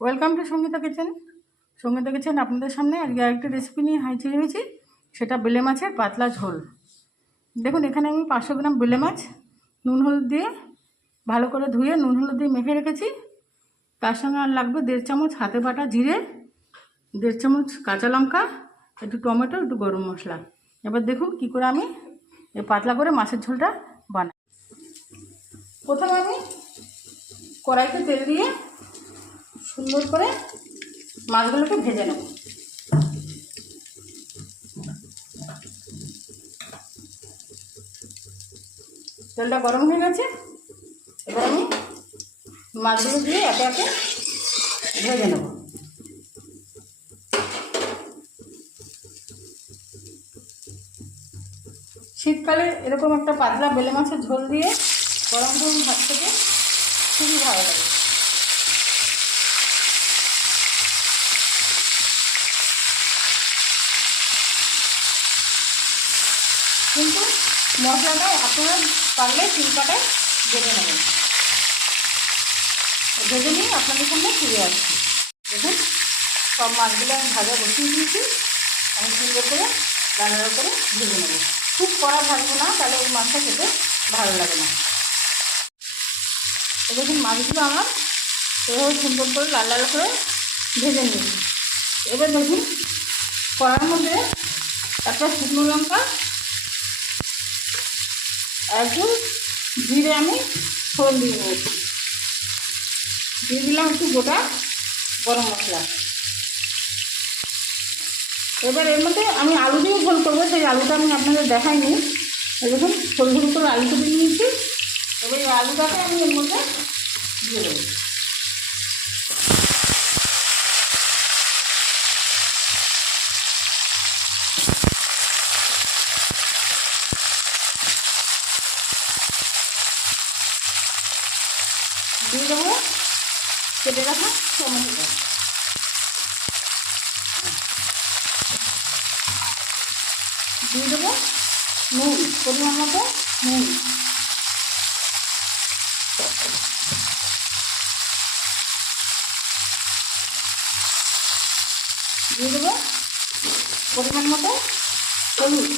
Welcome to Sangeeta kitchen. Sangeeta kitchen আপনাদের সামনে আজকে আরেকটা রেসিপি নিয়ে হাজির হয়েছি, সেটা বেলে মাছের পাতলা ঝোল। দেখুন, এখানে আমি 500 গ্রাম বেলে মাছ নুন হলুদ দিয়ে ভালো করে ধুয়ে নুন হলুদ দিয়ে মেখে রেখেছি। তার সঙ্গে আর লাগবে 1.5 চামচ হাতে বাটা জিরে, 1.5 চামচ কাঁচা লঙ্কা, একটু টমেটো, একটু গরম মশলা। এবার দেখুন কী করে আমি এই পাতলা করে মাছের ঝোলটা বানাই। প্রথমে আমি কড়াইতে তেল দিয়ে সুন্দর করে মাছগুলোকে ভেজে নেব। তেলটা গরম হয়ে গেছে, এবার আমি মাছগুলো দিয়ে একে একে ভেজে নেব। শীতকালে এরকম একটা পাতলা বেলে মাছের ঝোল দিয়ে গরম গরম ভাত থেকে খুবই ভালো লাগে। কিন্তু মশলাটা আপনারা পারলে শিলপাটায় বেটে নেবেন। ভেজে নিয়ে আপনাদের সামনে ফিরে আসছি। দেখুন, সব মাছগুলো আমি ভাজা বসিয়ে দিয়েছি। আমি সুন্দর করে লাল করে ভেজে নেব। খুব কড়া ভাজবো না, তাহলে এই মাছটা খেতে ভালো লাগে না। দেখুন, মাছগুলো আমার এভাবে সুন্দর করে লাল করে ভেজে নিয়েছি। এবার দেখুন, কড়ার মধ্যে একটা শুকনো লঙ্কা, একটু জিরে আমি ফোড়ন দিয়ে নিয়েছি। দিয়ে দিলাম একটু গোটা গরম মশলা। এবার এর মধ্যে আমি আলু দিয়ে ঝোল করবো, সেই আলুটা আমি আপনাদের দেখাইনি। দেখুন, সরু সরু করে আলু কেটে নিয়েছি। এবার এই আলুটাকে আমি এর মধ্যে দিয়ে দেবো। দিয়ে দেবো কেটে রাখা টমেটোটা। দিয়ে দেবো নুন, পরিমাণ মতো নুন। দিয়ে দেবো পরিমাণ মতো হলুদ।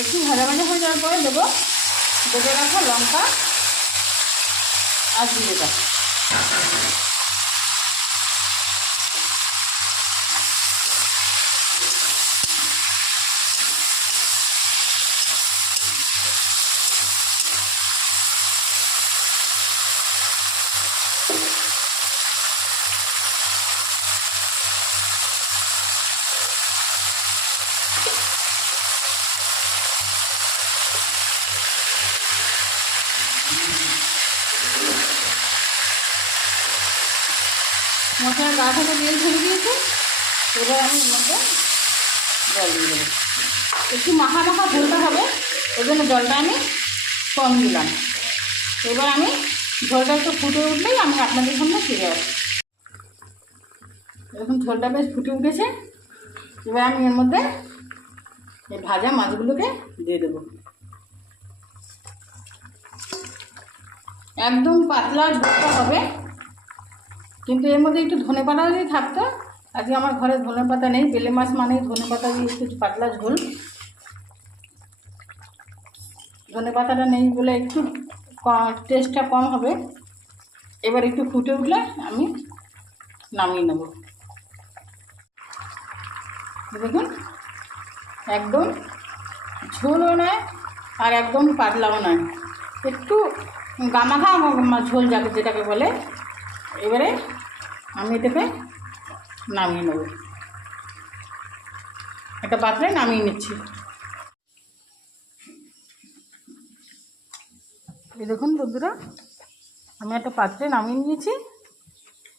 একটু ভাজা ভাজা হয়ে যাওয়ার পরে দেবো বেটে রাখা লঙ্কা আর জিরেটা। মশলার গা থেকে তেল ছেড়ে দিয়েছে। এবার আমি এর মধ্যে জল দিয়ে দেবো। একটু মাখা মাখা ঝোলটা হবে, ওই জন্য জলটা আমি কম দিলাম। এবার আমি ঝোলটা একটু ফুটে উঠলেই আমি আপনাদের সামনে ফিরে আসি। এরকম ঝোলটা বেশ ফুটে উঠেছে। এবার আমি এর মধ্যে এই ভাজা মাছগুলোকে দিয়ে দেবো। একদম পাতলা ঝোলটা হবে, কিন্তু এর মধ্যে একটু ধনেপাতা যদি থাকতো। আজকে আমার ঘরে ধনেপাতা নেই। বেলে মাছ মানেই ধনেপাতা দিয়ে একটু পাতলা ঝোল। ধনেপাতাটা নেই বলে একটু টেস্টটা কম হবে। এবার একটু ফুটে উঠলে আমি নামিয়ে নেব। দেখুন, একদম ঝোলও নয় আর একদম পাতলাও নয়, একটু গামাখা ঝোল যেটাকে বলে। এবারে আমি এটাকে নামিয়ে নেব। একটা পাত্রে নামিয়ে নিচ্ছি। এই দেখুন বন্ধুরা, আমি একটা পাত্রে নামিয়ে নিয়েছি।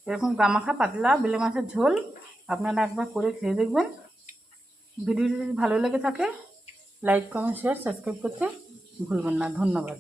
এরকম গামাখা পাতলা বেলে মাছের ঝোল আপনারা একবার করে খেয়ে দেখবেন। ভিডিওটি যদি ভালো লেগে থাকে লাইক কমেন্ট শেয়ার সাবস্ক্রাইব করতে ভুলবেন না। ধন্যবাদ।